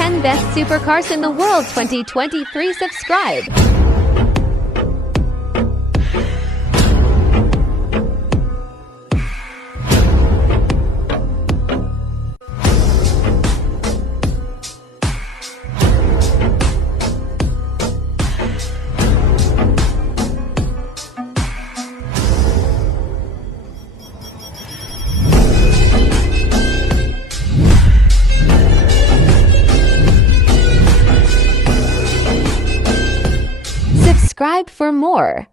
10 Best Supercars in the World 2023. Subscribe. Subscribe for more.